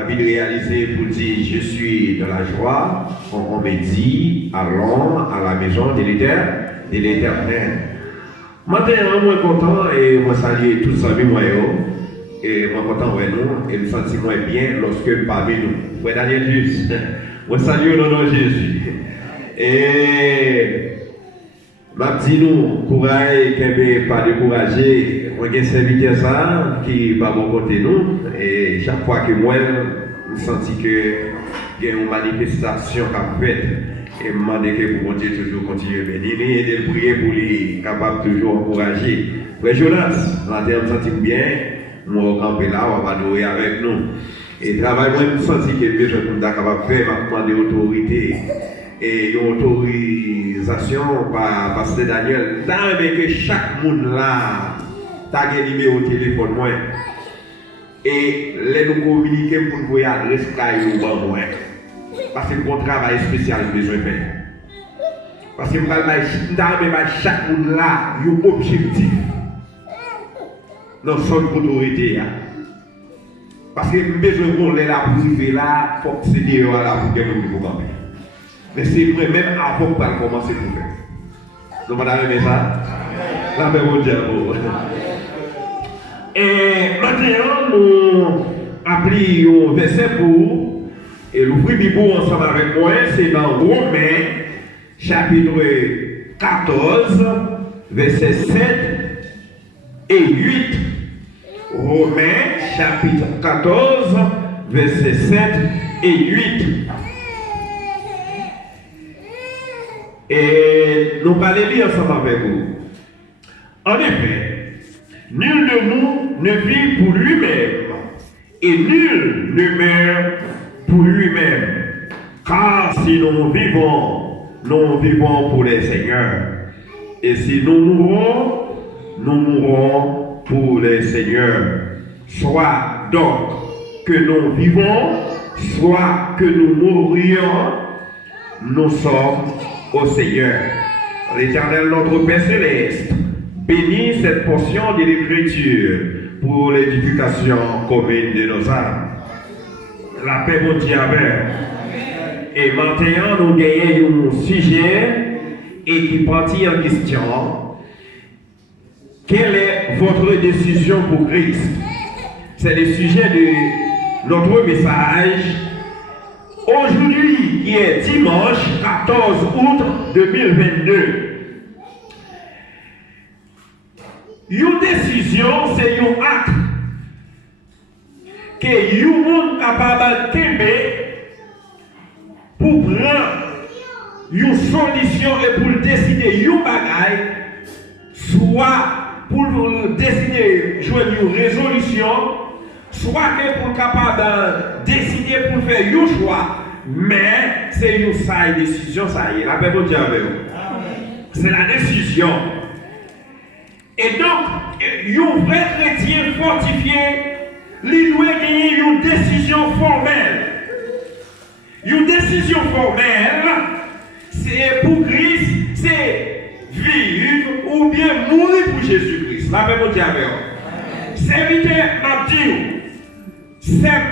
David réalisé pour dire je suis dans la joie, on me dit allons à la maison de l'Éternel. Maintenant, moi content et moi saluer tous les amis moi et moi content ouais nous et me sentir moi bien lorsque parmi nous. Frère Daniel juste. Moi salue au nom de Jésus. Et m'a dit nous courage qu'elle pas décourager. Moi j'ai serviteur ça qui va mon côté nous et chaque fois que moi je senti que il y a une manifestation qui a fait et me demander que pour Dieu toujours continuer à bénir et de prier pour lui capable toujours encourager. Frère Jonas, la terre me sentit bien, moi camper là, on va adorer avec nous. Et travail moi me senti que besoin pour être capable de faire, m'a demandé autorité et une autorisation par pasteur Daniel. Là que chaque monde là t'a gagné numéro téléphone moi. Et les nous communiquer pour nous adresser à nous moi. Parce que mon travail spécial besoin de faire. Parce que chaque monde là un objectif. Dans son autorité. Parce que besoin de la privée là, il faut que c'est dehors là pour que nous camper. Mais c'est vrai, même avant qu'on commencer pour faire. Donc, on a aimé ça? La paix au diable. Et maintenant, nous appelons un verset pour et l'ouvrir Bible ensemble avec moi, c'est dans Romains, chapitre 14, versets 7 et 8. Romains, chapitre 14, versets 7 et 8. Et nous allons lire ensemble avec vous. En effet, nul de nous ne vit pour lui-même, et nul ne meurt pour lui-même. Car si nous vivons pour le Seigneur. Et si nous mourrons pour le Seigneur. Soit donc que nous vivons, soit que nous mourions, nous sommes au Seigneur. L'Éternel, notre Père Céleste, bénit cette portion de l'Écriture pour l'édification commune de nos âmes. La paix vous dit avec. Et maintenant, nous gagnons un sujet et qui partit en question. Quelle est votre décision pour Christ? C'est le sujet de notre message. Aujourd'hui, qui est dimanche 14 août 2022. Une décision, c'est un acte que vous monde capable de pour prendre une solution et pour décider une bagaille, soit pour décider joindre une résolution, soit que pour capable de décider pour faire un choix, mais c'est une seule décision, ça y est, la paix de Dieu avec vous. C'est la décision. Et donc, un vrai chrétien fortifié, il doit gagner une décision formelle. Une décision formelle, c'est pour Christ, c'est vivre ou bien mourir pour Jésus-Christ. La même chose avec vous. Serviteur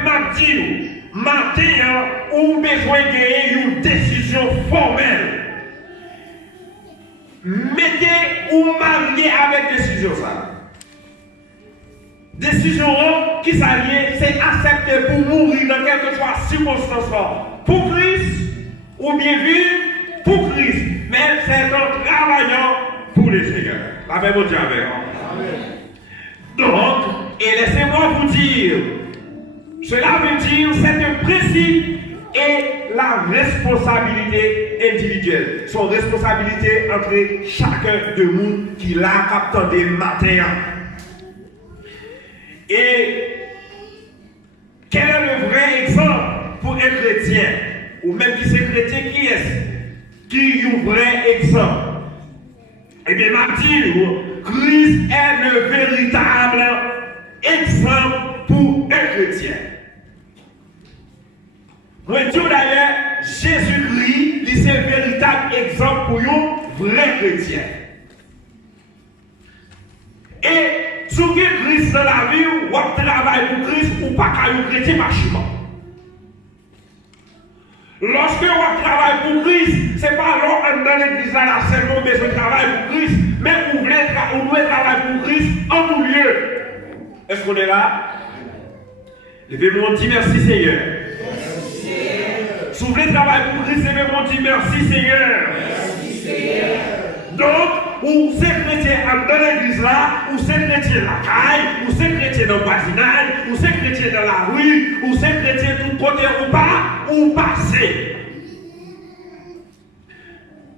Mathieu, matin, ou besoin de gagner une décision formelle. Mettez ou mariez avec décision ça. Décision qui s'allie, c'est accepter pour mourir dans quelque soit circonstance pour Christ ou bien vivre pour Christ. Mais c'est un travaillant pour le Seigneur. La même chose avec vous. Donc, et laissez-moi vous dire, cela veut dire c'est un principe et la responsabilité individuelle. Son responsabilité entre chacun de nous qui l'a capté des matins. Et quel est le vrai exemple pour un chrétien, ou même qui c'est chrétien, qui est-ce qui est un vrai exemple? Eh bien, Matthieu, Christ est le véritable exemple pour un chrétien. Moi, Dieu d'ailleurs, Jésus-Christ, c'est un véritable exemple pour un vrai chrétien. Et si vous avez Christ dans la vie, ou vous travaillez pour Christ, ou pas qu'à un chrétien, pas chiment. Lorsque on travaille pour Christ, ce n'est pas dans l'église là seulement besoin de travail pour Christ, mais on doit travailler pour Christ en tout lieu. Est-ce qu'on est là? Levez-moi, dit merci Seigneur. Si vous voulez travailler pour Christ, levez-moi, dit merci Seigneur. Donc, ou c'est chrétien dans l'église là, ou c'est chrétien dans la caille, ou c'est chrétien dans le voisinage, ou c'est chrétien dans la rue, ou c'est chrétien tout côté ou pas, ou passer.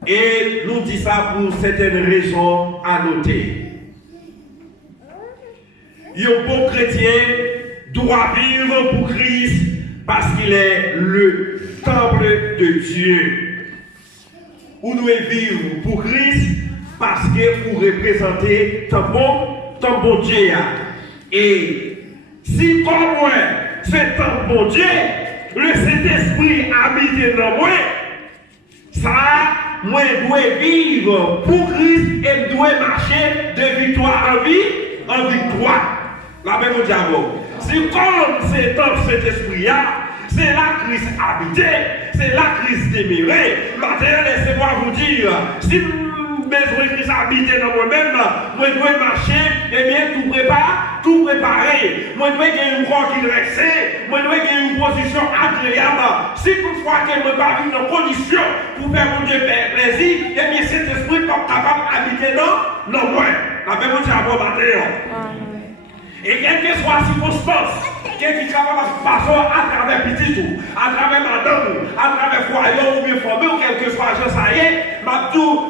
Et nous disons ça pour certaines raisons à noter. Un bon chrétien doit vivre pour Christ parce qu'il est le temple de Dieu. Vous devez vivre pour Christ parce que vous représentez ton bon Dieu. Et si comme moi, c'est ton bon Dieu, le Saint-Esprit habite dans moi, ça, moi, je dois vivre pour Christ et je dois marcher de victoire en victoire. La même diable. Si comme c'est dans cet esprit-là, c'est la Christ habité, c'est la Christ démiré. Maintenant, laissez-moi vous dire, si besoin de Christ habité dans moi-même, moi je dois marcher, et bien tout préparer. Moi je dois gagner une croix qui dressée, moi je dois gagner une position agréable. Si toutefois que je ne pas vivre dans condition pour faire mon Dieu plaisir, et bien cet esprit n'est pas capable d'habiter dans moi. La même diable matin. Et quelle que soit la circonstance, quelqu'un qui est capable de passer à travers petit tout, à travers madame, à travers foyer ou bien formé, ou quel que soit je ça y est,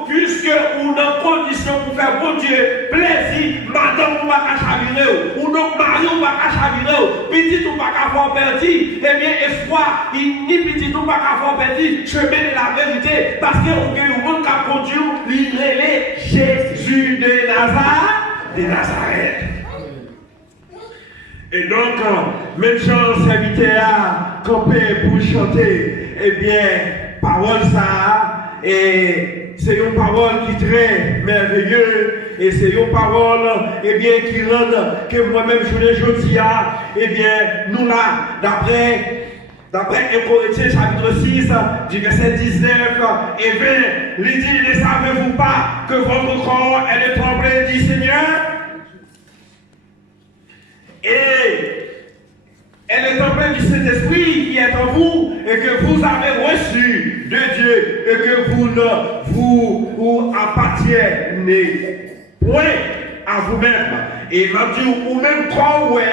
puisque on a condition pour faire bon Dieu plaisir, madame ou pas qu'à chavirer, ou non mari ou pas qu'à chavirer, petit ou pas qu'à faire perdu, eh bien espoir, ni petit ou pas qu'à faire perdu, chemin de la vérité, parce que on a un monde qui a conduit, livrer Jésus de Nazareth. Et donc, même chance invité à camper pour chanter, eh bien, parole ça, et c'est une parole qui est très merveilleuse, et c'est une parole, eh bien, qui rend que moi-même je le dis, eh bien, nous là, d'après 1 Corinthiens chapitre 6, du verset 19 et 20, il dit, ne savez-vous pas que votre corps est le temple du Seigneur? Et elle est en plein du Saint-Esprit qui est en vous et que vous avez reçu de Dieu et que vous ne vous appartenez point à vous-même. Et m'a dit, ou même croire où est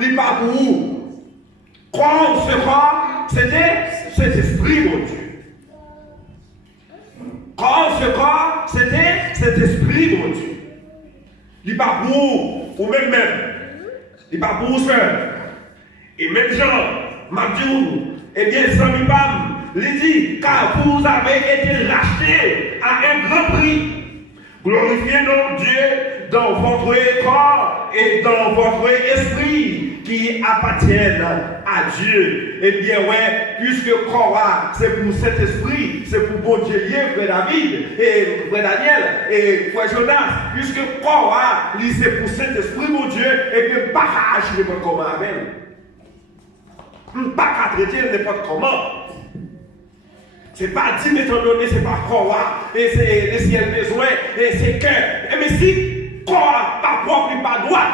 n'est pas pour vous. Croire ce corps, c'était cet esprit, mon Dieu. Croire ce corps, c'était cet esprit, mon Dieu. Il n'est pas pour vous, ou même. Il n'est pas pour vous seul. Et même Jean, Mathieu, eh bien, Sami Bam, il dit, car vous avez été rachetés à un grand prix. Glorifiez donc Dieu dans votre corps et dans votre esprit qui appartiennent à Dieu. Eh bien, ouais, puisque corps, c'est pour cet esprit, c'est pour bon Dieu, frère David, et frère Daniel, et frère Jonas, puisque corps, c'est pour cet esprit, mon Dieu, et que pas à agir n'importe comment avec. Pas à traiter n'importe comment. C'est pas dit, mais donné, c'est pas corps, et c'est le ciel besoin, et c'est cœur. Mais si corps, pas propre, pas droit,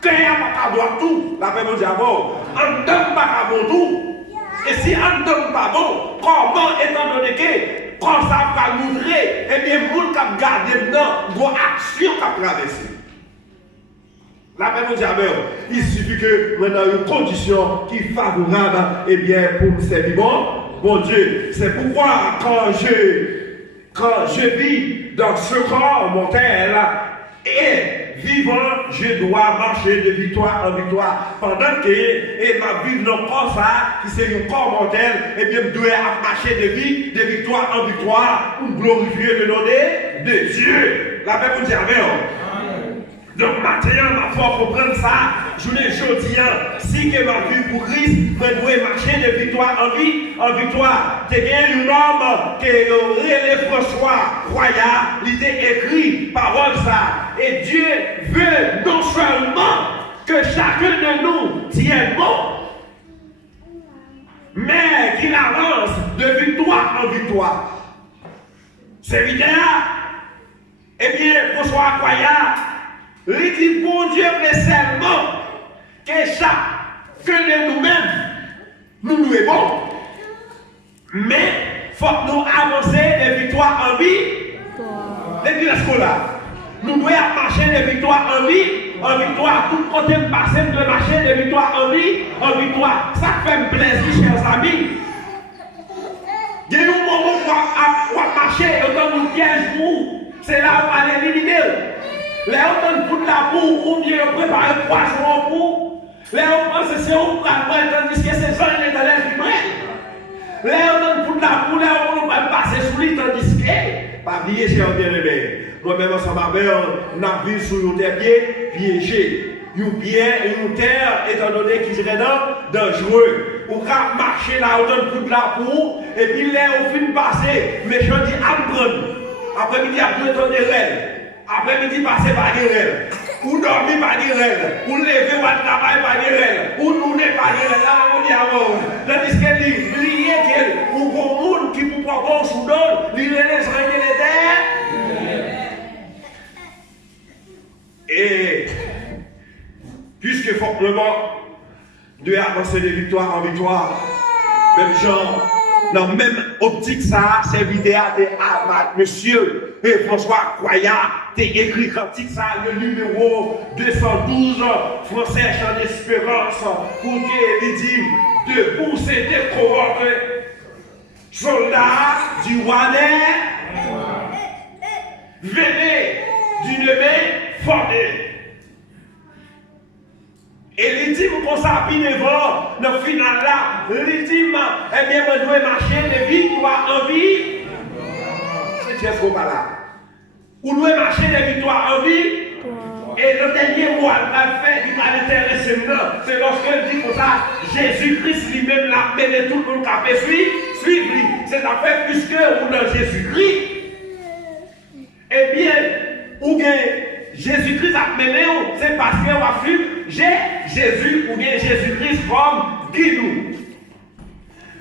cœur, pas droit, tout, la paix, mon diable, on ne donne pas bon tout. Et si on ne donne pas bon, comment, étant donné que, quand ça va montrer, eh bien, le monde qui a gardé dedans, une action qui a traversé. La paix, mon diable, il suffit que maintenant une condition qui est favorable, eh bien, pour me servir bon Dieu. C'est pourquoi quand je vis dans ce corps mortel et vivant, je dois marcher de victoire en victoire. Pendant que ma vie dans le corps ça, qui c'est un corps mortel, et bien je dois marcher de victoire en victoire pour glorifier le nom de Dieu. La paix pour dire donc maintenant, ma foi comprendre ça, je l'ai dit, si que ma vie pour Christ, je dois marcher de victoire en victoire. Tu as un homme qui relève François Royal, il a écrit parole ça. Et Dieu veut non seulement que chacun de nous tienne bon, mais qu'il avance de victoire en victoire. C'est vidéo. Eh bien, François Akwaya, il dit, bon Dieu, mais seulement que nous-mêmes, nous est bon. Mais, il faut que nous avancer des victoires en vie. Les villes là. Nous devons marcher des victoires en victoire, tout côté de passer, nous devons marcher des victoires en victoire. Ça fait me plaisir, chers amis. Il y a un moment où on va marcher, autant nous piège pour. C'est là où on va l'éliminer. Là où on pour la boue, ou bien on prépare un poisson pour. Là où on pense que c'est où on va tandis que c'est ça qui est dans l'air qui prête. Là où on pour la boue, là où on va passer sous lui, tandis que. Pas oublier, j'ai bien aimé. Moi-même, ensemble avec on a vu sur nos pieds piégés. Une pierre et une terre, étant donné qu'ils seraient dangereux. On va marcher là, on donne pour la boue, et puis là, on finit de passer. Mais je dis, apprendre. Après-midi, après ton rêves. Après-midi, passer par des rêves. Ou dormir par des rêves. Ou lever ou travailler par des rêves. Ou nous n'est pas des rêves. Là, on dit avant. Tandis que lié qu'elle, ou bon monde qui vous prend sous l'eau, lié les règles les terres. Et, puisque fortement, de avancer de victoire en victoire, même genre, dans même optique ça, c'est vidéo de monsieur et François Akwaya, t'es écrit cantique ça, le numéro 212, Français Chant d'Espérance, pour qu'il dit, debout c'est des cohortes, soldats du Rouennais, venez d'une main fondée. Et les dîmes qu'on s'appuie devant, dans le final là, les dîmes, eh bien, on doit marcher de victoire en vie. C'est ce qu'on va là. On doit marcher de victoire en vie. Et le dernier mot a fait, il m'a intéressé maintenant, c'est lorsqu'il dit comme ça, Jésus-Christ lui-même l'a appelé, tout le monde qui a fait suivre lui. C'est à fait plus que ou dans Jésus-Christ. Eh bien, ou bien, Jésus-Christ a mené, c'est parce qu'on va suivre Jésus ou bien Jésus-Christ comme guide.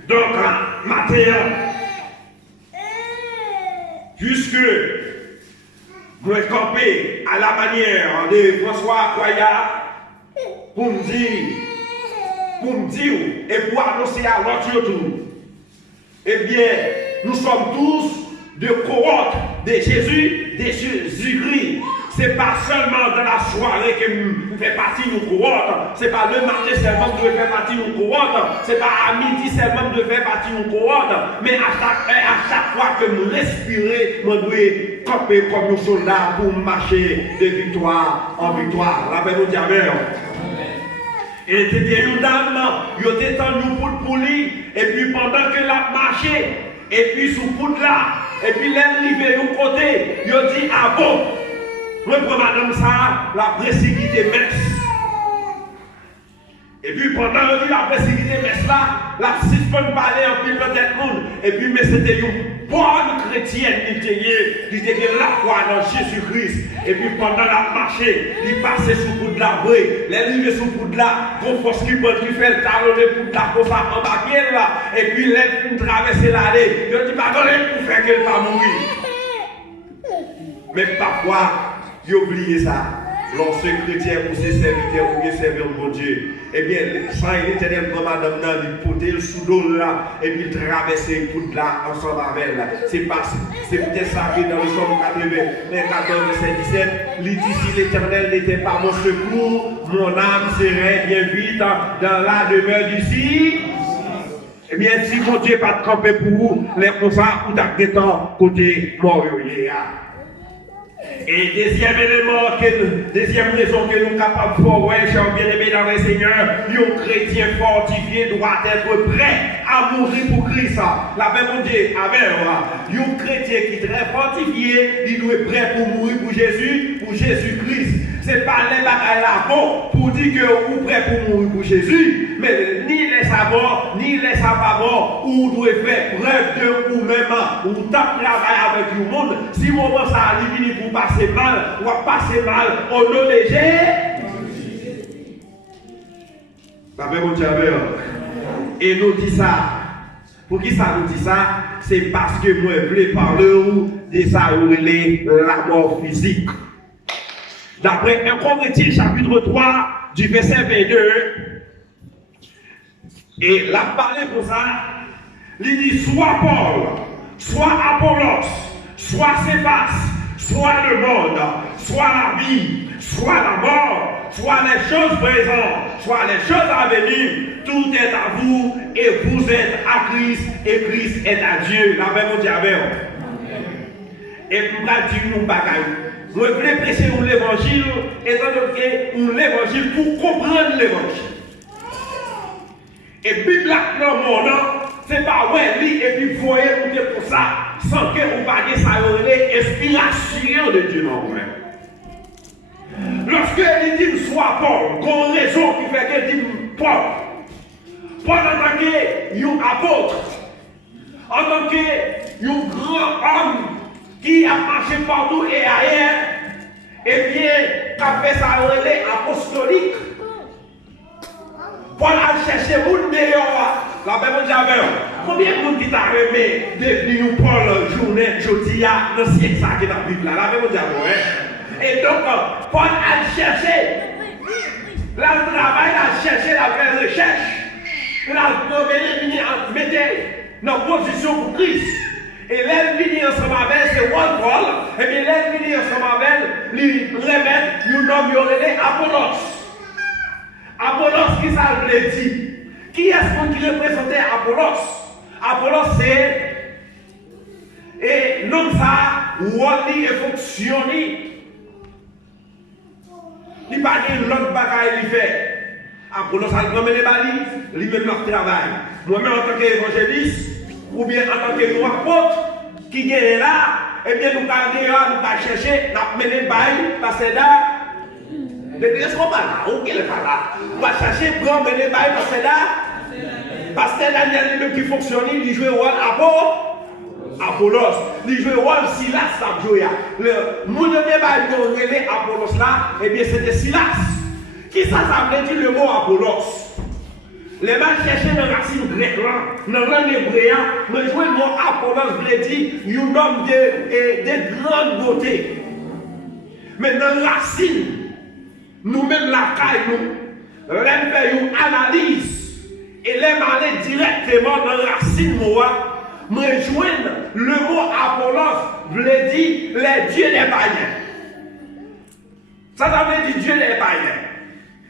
Donc, matin, puisque nous sommes campés à la manière de François Akwaya pour me dire et pour annoncer à l'autre tour, eh bien, nous sommes tous de cohorte de Jésus-Christ. Ce n'est pas seulement dans la soirée que nous faisons partie de nos cohortes. Ce n'est pas le matin seulement que nous faisons partie de nos cohortes. Ce n'est pas à midi seulement que nous faisons partie de nos cohortes. Mais à chaque fois que nous respirons, nous devons camper comme nos soldats pour marcher de victoire en victoire. La paix nous dit amen. Et c'était une dame, il était tendu pour lui. Et puis pendant que la marché, et puis sous poudre là, et puis l'arrivée au côté, il dit ah bon. Moi, pour madame ça, la précipité messe. Et puis, pendant que la précipité messe là, la suspend parler en pile de tête monde. Et puis, mais c'était une bonne chrétienne qui était la foi dans Jésus-Christ. Et puis, pendant la marché, il passait sous coup de la vraie. L'arrivée sous coup de la, gros force qui fait le talonner pour la comme ça en bas là. Et puis, l'aide pour traverser l'allée. Il dit, pardonnez pour faire qu'elle va mourir. Mais parfois, j'ai oublié ça. Lorsque chrétien ou ses serviteurs ou servir mon Dieu, eh bien, ça il était prend madame dans le poté le sous l'eau là, et puis traverser le là ensemble avec elle. C'est peut-être ça qui est dans le Somme 80, mais 14, verset 17, il dit si l'Éternel n'était pas mon secours, mon âme serait bien vite dans la demeure d'ici. Eh bien, si mon Dieu n'est pas campé pour vous, les comme ça, ou t'as côté mort. Et deuxième élément, deuxième raison que nous sommes capables de faire, ouais, chers bien-aimés dans le Seigneur, un chrétien fortifié doit être prêt à mourir pour Christ. La même Dieu, un chrétien qui est très fortifié, il doit être prêt pour mourir pour Jésus-Christ. Ce n'est pas les bagailles là bon pour dire que vous êtes prêt pour mourir pour Jésus, mais ni les sabords, ni les sabords, vous devez faire preuve de vous-même, ou tant travail avec tout le monde. Si moment ça arrive pour passer mal, ou passer mal au nom de Jésus. La paix, mon Dieu, et nous dit ça. Pour qui ça nous dit ça? C'est parce que moi, je voulais parler de ça, la mort physique. D'après 1 Corinthiens chapitre 3, du verset 22, et la parlé pour ça, il dit soit Paul, soit Apollos, soit Céphas, soit le monde, soit la vie, soit la mort, soit les choses présentes, soit les choses à venir, tout est à vous et vous êtes à Christ et Christ est à Dieu. La même Dieu avec vous. Et pour dire nous bagaille. Nous voulons prêcher l'évangile, étant donné que l'évangile pour comprendre l'évangile. Et puis là, dans le monde, c'est pas ouais, lui, et puis vous voyez pour ça, sans que vous parliez ça, l'inspiration de Dieu non vrai. Lorsque il dit soit Paul, qu'on raison qui fait qu'il dit Paul, Paul en tant qu'apôtre, en tant qu'un grand homme qui a marché partout et ailleurs, et bien, qui a fait sa relais apostolique. Paul a cherché mon meilleur. La Bible dit combien de monde qui t'a remis depuis nous Paul journée, jeudi, dans le siècle qui est dans la Bible. La Bible dit et donc, Paul a cherché. Là, le travail a cherché la vraie recherche. Il a mis dans position pour Christ. Et l'ennemi ensemble avec, c'est one Paul. Et bien l'ennemi ensemble avec, lui remet, nous nommons Apollos. Apollos, qui ça veut dire? Qui est-ce qui représentait Apollos? Apollos, c'est. Et non ça, où il fonctionne. Il n'a pas dit l'autre bagaille il fait. Apollos a le les balises, il met leur travail. Moi-même en tant qu'évangéliste, ou bien en tant que apôtre, qui est là, eh bien nous allons chercher, nous mener les bails, parce que là, ne laissons pas là, ou qu'il n'est pas là. On va chercher, prendre mener les bails, parce que là, parce que Daniel lui-même qui fonctionne, il joue au rôle Apollos, il joue au rôle Silas, ça joue. Le monde de bail qu'on relève Apollos là, eh bien c'était Silas. Qui ça veut dire le mot Apollos? Les gens cherchent dans la racine grecque, dans la langue hébraïque, mais jouer le mot Apollos veut dire un homme de grande beauté. Mais dans la racine, nous-mêmes la caille, nous faisons une analyse et les aller directement dans la racine, mais joindre le mot Apollos veut dire les dieux des païens. Ça veut dire Dieu des païens.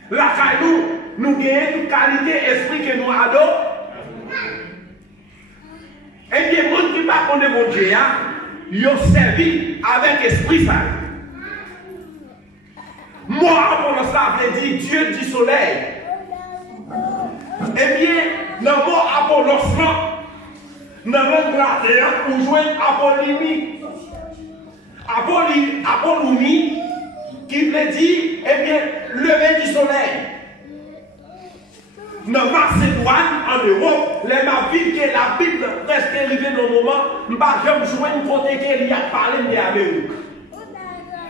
La caille, nous gagnons toute qualité esprit que nous adorons. Et bien, les gens qui ne connaissent pas mon Dieu, ils ont servi avec esprit ça. Moi, Apollos, ça veut dire Dieu du soleil. Eh bien, dans le mot Apollos, dans le latin, on joue Apollonie. Apollonie, qui veut dire, eh bien, lever du soleil. Dans Macédoine, en Europe, les villes que la Bible presque arrivée dans le moment, je ne vais pas jouer une côté qu'il y a parlé de l'Amérique.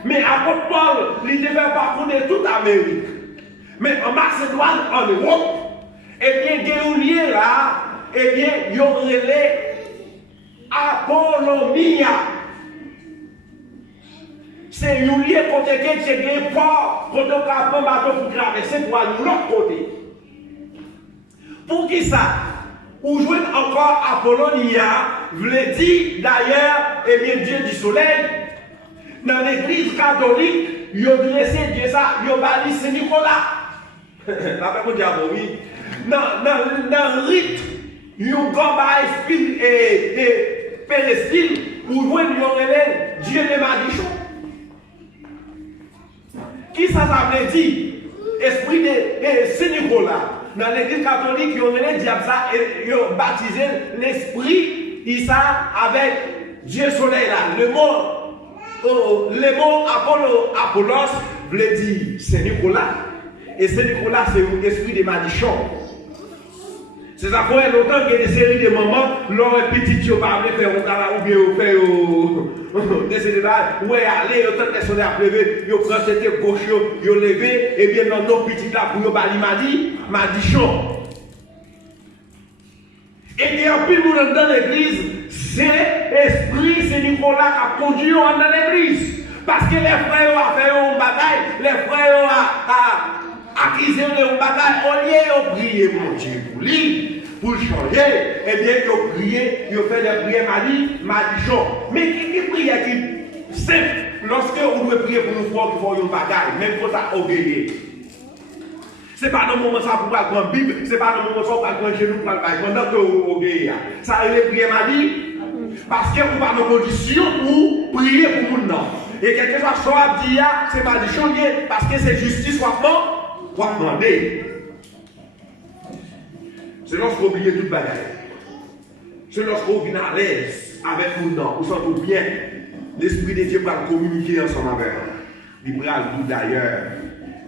Mais apôtre Paul, il devait parcourir toute l'Amérique. Mais en Macédoine, en Europe, eh bien, Guéoulier là, eh bien, il y aurait Apollonia. C'est un lieu côté qui est un port, quand on a un bateau pour traverser pour aller de l'autre côté. Pour qui ça? Ou jouer encore Apollonia, veut dire d'ailleurs, eh bien, Dieu du soleil. Dans l'église catholique, ils ont dressé Dieu ça, ils ont balisé Saint-Nicolas. La Bible dit oui. Dans le rite, ils ont gagné et Pélestine, ou jouer Dieu de Madichon. Qui ça veut dire? Esprit de Saint-Nicolas. Dans l'église catholique, ils ont mené diable ça et ils ont baptisé l'esprit Issa avec Dieu soleil là. Le mot Apollos veut dire Saint-Nicolas. Et Saint-Nicolas, c'est un esprit de Madichon. C'est ça qu'on a longtemps qu'il y a des séries de moments, leur petit tio va faire un travail ou bien faire des là, où est allé, autant que sonner à lever, ils prennent cette gauche, ils levé, et bien dans nos petits là, pour ils m'a dit, Madichon. Et il y a un peu de monde dans l'église, c'est l'esprit, c'est Nicolas qui a conduit dans l'église. Parce que les frères ont fait une bataille, les frères ont accusé une bataille, au lieu de prier mon Dieu pour lui, pour changer, eh bien, ils ont prié, ils ont fait des prières malichons. Mais qui prière qui simple, lorsque vous devez prier pour nous voir qu'il faut une bataille, même pour ça obéir. Ce n'est pas dans le moment ça pour prendre la Bible, ce n'est pas dans le moment ça pour prendre genou pour prendre pendant que vous obéissez. Ça arrive à prier ma vie, parce que vous n'avez pas de condition pour prier pour nous. Et quelque chose soit dit, c'est pas du changer, parce que c'est justice soit demander. C'est lorsqu'on oublie toute bagaille. C'est lorsqu'on vient à l'aise avec nous, vous sentez bien. L'Esprit de Dieu va communiquer ensemble avec nous. Il va tout d'ailleurs.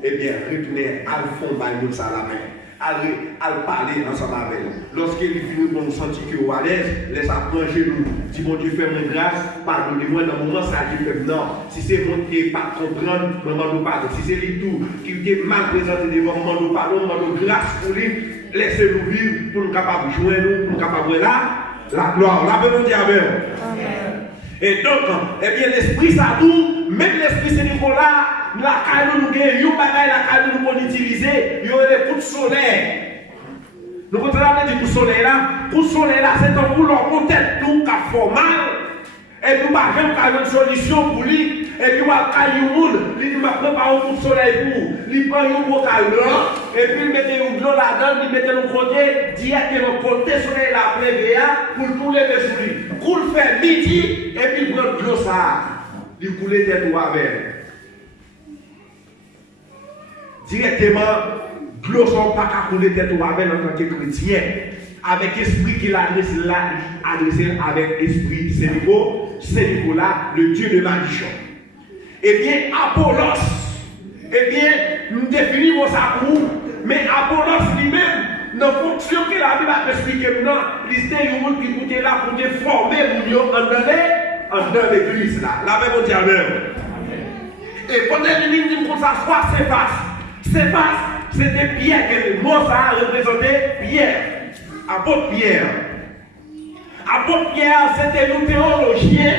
Eh bien, retourner à le fond de nous, ça la main. À parler ensemble avec nous. Lorsqu'il finit pour nous sentir que vous à l'aise, laisse apprendre nous. Si mon Dieu fait mon grâce, pardonnez-moi dans le moment ça dit fait non. Si c'est mon qui n'est pas comprendre, moment nous pardon. Si c'est lui tout qui est mal présenté devant moment nous pardon, moment nous grâce pour lui, laissez-nous vivre pour nous capables de jouer nous, pour nous capables de la gloire. La bonne Amen. Et donc, eh bien, l'esprit ça tout, même l'esprit c'est Nicolas, la caille nous gagne, une bagaille la caille nous pouvons utiliser, il y a des coups de soleil. Nous pouvons dire coup de soleil là, coup de soleil là, c'est un coup leur tête tout qui a fait mal. Et nous n'avons pas une solution pour lui. Et puis, on va cailler le monde, il m'a préparé un coup de soleil pour lui prendre un gros caillou, et puis il mettait un gros là-dedans, il mettait le côté, directement côté soleil la pleine pour tout lever sur lui. Coule fait midi, et puis il prend le gros ça, il coule tête ou avec. Directement, l'eau ne pas qu'à couler tête ou avec en tant que chrétien. Avec l'esprit qu'il a adressé là, adressé avec l'esprit c'est Nicolas, le Dieu de malédiction. Eh bien, Apollos, eh bien, nous définissons ça pour vous, mais Apollos lui-même, dans fonction que la Bible a expliqué maintenant, il y a des gens qui étaient là pour te former en dans l'église là. La même dit Amen. Et pendant les lignes comme ça, soit Céphas, c'était Pierre, que le mot ça a représenté Pierre, apôtre Pierre. Apôtre Pierre, c'était un théologien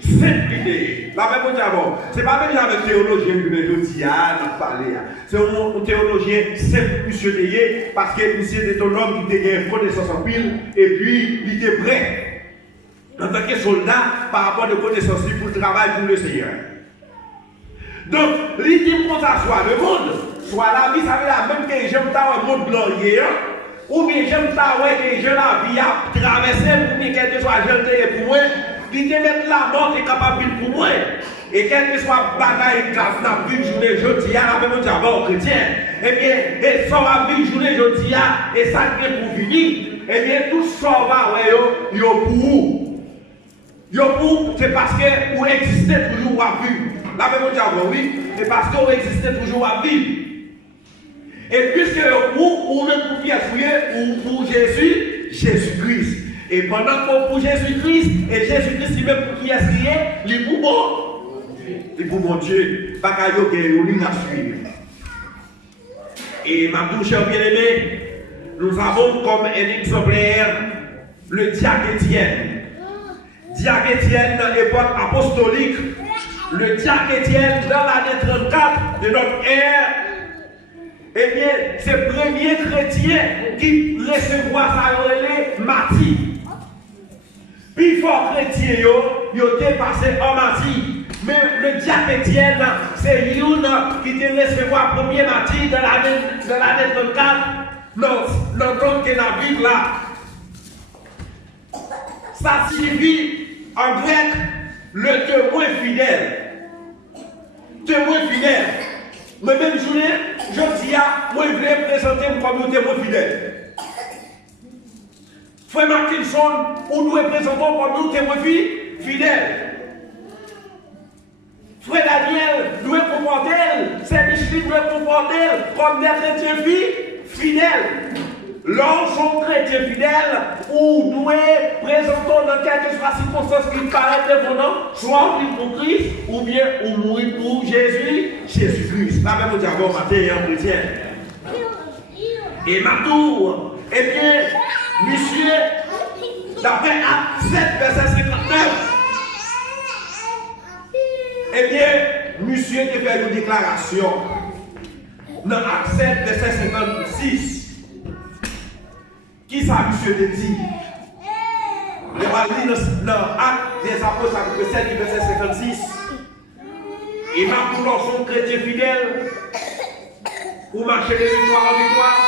simplifié. La même chose avant, c'est pas même avec théologien que je dis à parler. C'est un théologien simplifié parce que c'était un homme qui était connaissance en pile et puis il était prêt en tant que soldat par rapport à des connaissances pour le travail pour le Seigneur. Donc, il dit qu'on soit le monde, soit la vie, ça veut dire même que j'aime un monde glorieux, ou bien j'aime que je la vie à traverser pour que quelque soit jeté pour moi. Il te met la mort est capable pour moi. Et quel que soit bagaille grave dans la vie journée, je dis à la même chose aux chrétiens. Eh bien, et ça va vivre journée, je dis à, et ça vient pour finir. Eh bien, tout ça va, yo pour vous. Yo pour, c'est parce que vous existez toujours à vivre. La même chose, oui, c'est parce que vous existez toujours à vivre. Et puisque vous même pour Pierre ou pour Jésus-Christ. Et pendant que pour Jésus-Christ, et Jésus-Christ lui-même pour qui est crié, il est pour bon. Il est pour mon Dieu. Pas qu'à y suivre. Et ma bouche bien-aimée, nous avons comme un exemplaire le diacre Étienne. Diacre Étienne, époque apostolique. Le diacre Étienne, dans l'année 34 de notre ère, eh bien, c'est le premier chrétien qui recevoir sa relais martyr. Puis fort chrétien, il était passé en martyr. Mais le diacre Étienne, c'est lui qui était recevoir le premier martyr dans l'année 34, dans la Bible là. Ça signifie en grec le témoin fidèle. Témoin fidèle. Mais même journée, je dis à moi, je voulais présenter comme un témoin fidèle. Frère Mackinson, on doit présenter comme un témoin fidèle. Frère Daniel doit comporter, c'est Micheline doit comporter comme des chrétiens fidèles. Lorsqu'on chrétien fidèle, on doit présenter dans quelque soit circonstance qui paraît défendant, soit pour Christ, ou bien on mourir pour Jésus-Christ. La même chose avant matin, un chrétien. Et ma tour, eh bien, monsieur, D'après Acte 7, verset 59. Eh bien, monsieur te fait une déclaration. Dans Acte 7, verset 56. Qui ça, monsieur te dit? On va lire dans Acte des Apôtres, chapitre 7, verset 56. Et là, pour l'enfant chrétien fidèle, pour marcher de victoire en victoire,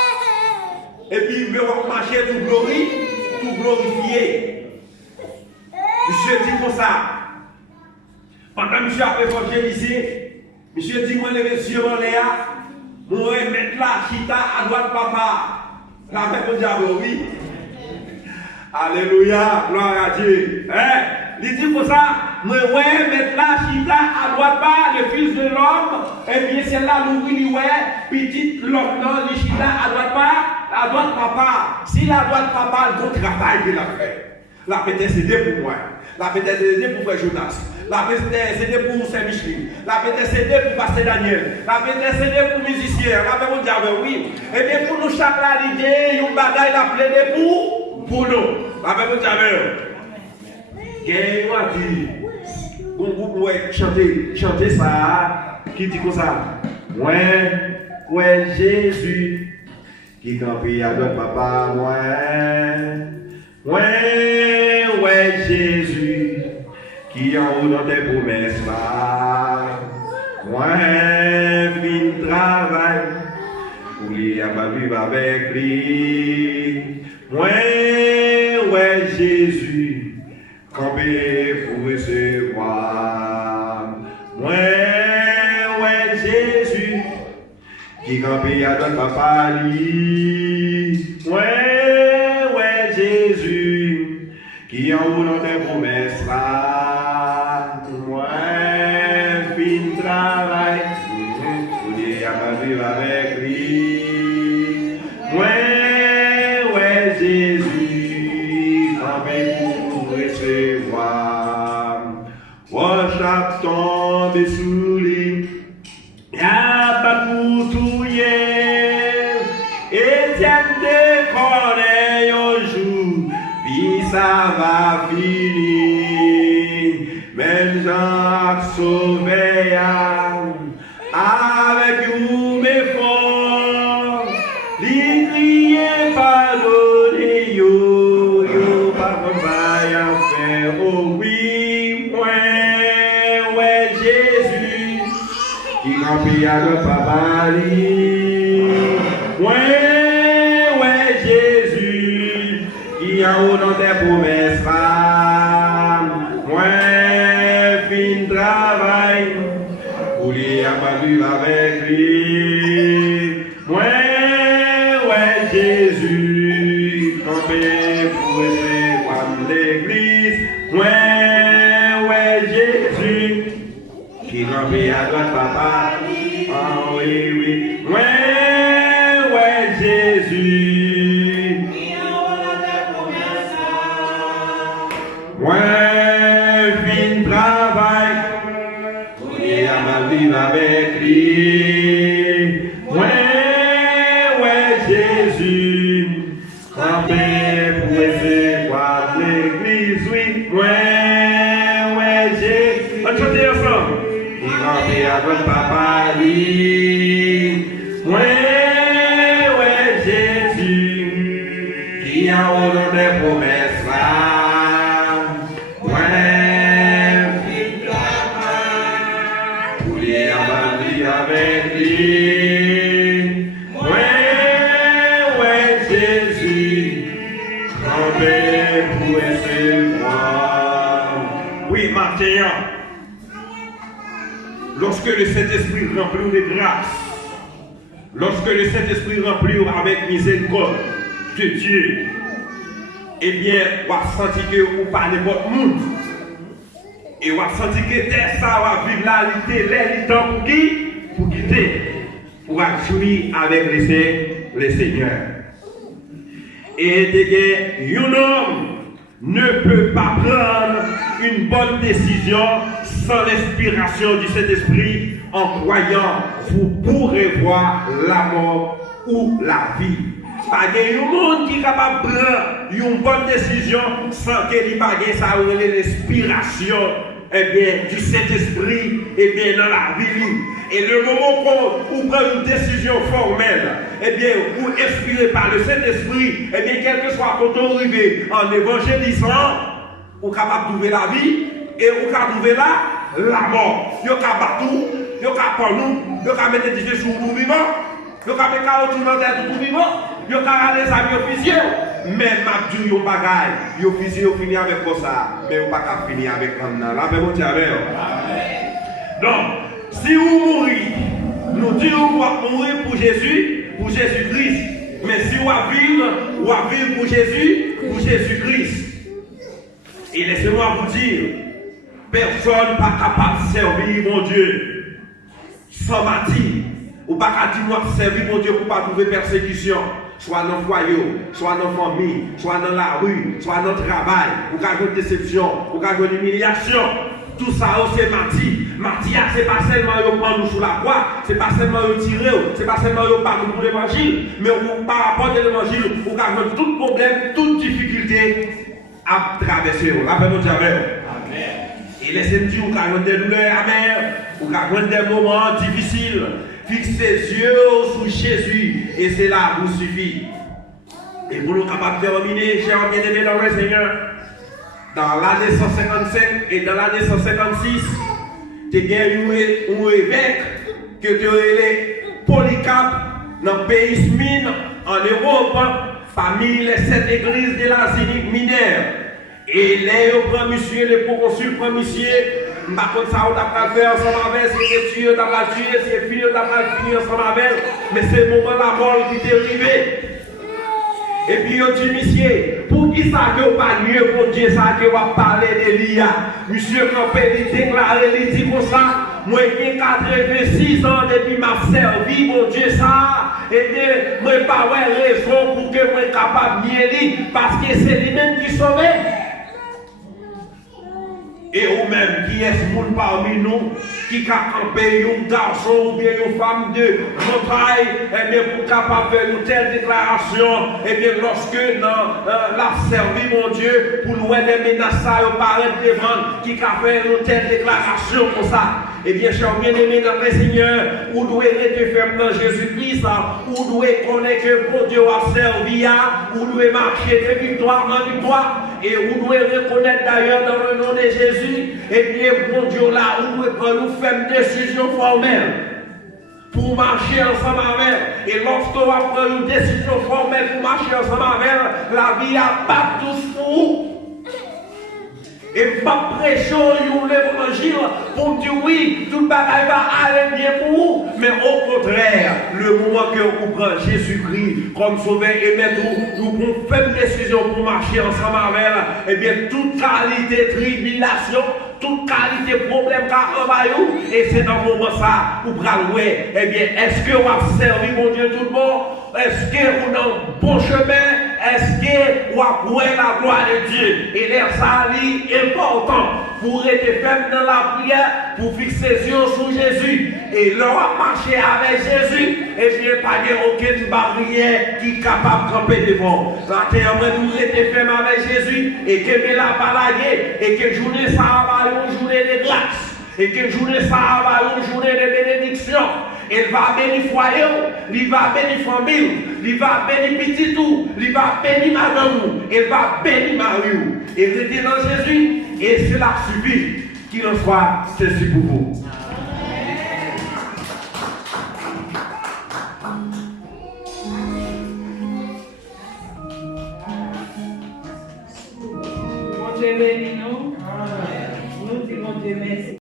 et puis vous marcher tout glorifié. Monsieur dit comme ça. Pendant que monsieur a évangélisé, monsieur dit, moi, les messieurs en l'air, moi, mettre la chita à droite, papa. La paix pour diable, oui. Alléluia, gloire à Dieu. Il dit pour ça, moi, mettre la chita à droite, pas le fils de l'homme, et bien c'est là l'ouvri, petit l'homme, non, le chita à droite, pas, à droite, papa. Si la droite, papa, le bon travail de la fait. La paix intercédé pour moi. La paix intercédé pour Frère Jonas. La paix intercédé pour Saint-Michel. La paix intercédé pour Pasteur Daniel. La paix intercédé pour musicien. La paix pour diable, oui. Et bien pour nous, chaque l'idée, une bagaille la plaidé pour nous. La paix pour diable. Qu'est-ce qu'on dit? Un groupe ouais, chanter ça. Qui dit comme ça? Ouais, Jésus. Qui campait à notre papa, ouais, Jésus, qui en haut dans tes promesses là, fin travail, pour lui à vivre avec lui, ouais, Jésus, campé pour recevoir, ouais, Jésus, qui campait à notre papa, lui, ouais, Jésus, qui en haut dans tes promesses là, fin travail, pour dire à vivre avec lui, ouais, Jésus, campé pour recevoir, chaque temps de souliers, y'a pas pour tout Etienne te connaît un jour, puis ça va finir. Même Jacques sauvé avec nous mes forts, lui crier pardonnez yo, pas qu'on faire, oh oui, ouais, Jésus, qui remplit à notre papa, ouais, Jésus, qui en haut dans tes promesses, fin travail, pour lui vivre avec lui, ouais, Jésus, campé pour recevoir l'église, ouais, Jésus, qui campé à droite papa, oh oui, ouais, Jésus, fin travail, pour lui vivre avec lui, ouais, Jésus, campé pour recevoir l'église, oui, ouais, Jésus, on chante ensemble, qui campé à votre papa, lui, ouais, Jésus, qui a au nom des promesses là, pour les abandonner avec lui, ouais, Jésus, campé pour recevoir. Oui, Martin, lorsque le Saint-Esprit remplit de grâce, lorsque le Saint-Esprit remplit avec miséricorde de Dieu, eh bien, on va sentir que vous parlez votre monde. Et on va sentir que terre ça va vivre la réalité, les temps pour qui? Pour quitter, pour jouir avec le Seigneur. Et que un homme ne peut pas prendre une bonne décision sans l'inspiration du Saint-Esprit en croyant vous pourrez voir la mort ou la vie. Pas de monde qui est capable de prendre une bonne décision sans qu'elle ait pas ça ou l'inspiration du Saint-Esprit dans la vie. Et le moment où on prend une décision formelle, ou inspiré par le Saint-Esprit, quel que soit quand on arrive en évangélisant, on est capable de trouver la vie et on est capable de trouver la mort. On est capable de tout, on est capable de nous, on est capable de mettre des yeux sur nous vivants, on est capable de mettre tout dans tête tout vivant, on est capable de faire des amis officiels. Mais ma dit yon bagay, yon officier fini avec ça, mais on pas qu'à finir avec Anna. La paix mon Dieu avec. Donc, si vous mourrez, nous disons qu'on va mourir pour Jésus-Christ. Mais si on va vivre pour Jésus-Christ. Et laissez-moi vous dire, personne n'est pas capable de servir mon Dieu sans bâtir. Ou pas qu'à dire moi servir mon Dieu pour ne pas trouver persécution. Soit dans le foyer, soit dans la famille, soit dans la rue, soit dans le travail, ou qu'à une déception, ou qu'à une humiliation. Tout ça, c'est mati. Mati, ce n'est pas seulement de prendre nous sous la croix, ce n'est pas seulement de tirer, ce n'est pas seulement de parler pour l'évangile, mais par rapport à l'évangile, ou qu'à tout problème, toute difficulté à traverser. La paix de Dieu. Amen. Et laissez-moi dire, ou qu'à des douleurs amères, ou qu'à des moments difficiles. Fixe ses yeux sur Jésus et c'est là vous suffit. Et pour nous capables de terminer, chers bien-aimés dans le Seigneur, dans l'année 155 et dans l'année 156, tu as eu un évêque que tu as Polycarpe dans le pays Smyrne en Europe, parmi les 7 églises de l'Asie mineure. Et les prend monsieur, les proconsuls prend monsieur. Par contre, ça, on a fait ensemble avec, c'est tué, on a tué, c'est fini, on a fini ensemble avec, mais c'est le moment de la mort qui est arrivé. Et puis, on dit, monsieur, pour qui ça que pas mieux pour Dieu, ça que va parler d'Elia? Monsieur Campé, il déclare, il dit comme ça, moi, j'ai 86 ans depuis ma servi, mon Dieu, ça, et bien, moi, pas raison pour que moi, capable de nier, parce que c'est lui-même qui sauve. Et vous-même, qui est-ce monde parmi nous qui a campé un garçon ou bien une femme de montagne, et bien pour capable de faire une telle déclaration, et bien lorsque la servi mon Dieu, pour louer des menaces à paraître devant, qui a fait une telle déclaration comme ça. Eh bien, chers bien-aimés dans le Seigneur, vous devez être ferme dans Jésus-Christ, vous devez connaître que bon Dieu a servi, vous devez marcher de victoire en victoire, et vous devez reconnaître d'ailleurs dans le nom de Jésus, et bien, bon Dieu là, vous devez prendre une décision formelle pour marcher ensemble avec. Et lorsque vous prenez une décision formelle pour marcher ensemble avec, la vie a pas tous pour vous. Et pas prêcher l'évangile pour dire oui, tout le bagage va aller bien pour vous. Mais au contraire, le moment que vous prenez Jésus-Christ comme sauveur et maître, nous pouvons faire une décision pour marcher ensemble avec elle. Eh bien, toute qualité de tribulation, toute qualité de problème qu'a envahi, et c'est dans le moment ça, vous prenez, eh bien, est-ce que vous avez servi mon Dieu tout le monde? Est-ce que vous êtes dans le bon chemin? Est-ce que vous avez la gloire de Dieu? Et l'air ça est important pour être ferme dans la prière, pour fixer les yeux sur Jésus. Et leur marcher avec Jésus, et bien pas aucune barrière qui est capable de camper devant. Nous être ferme avec Jésus, et que la balayer, et que journée ça va une journée de grâce, et que journée ça va une journée de bénédiction. Il va bénir foyer, il va bénir famille, il va bénir petit tout, il va bénir madame, il va bénir Marie. Et restez dans Jésus, et cela suffit qu'il en soit ceci pour vous. Mon Dieu bénis nous. Nous disons Dieu merci.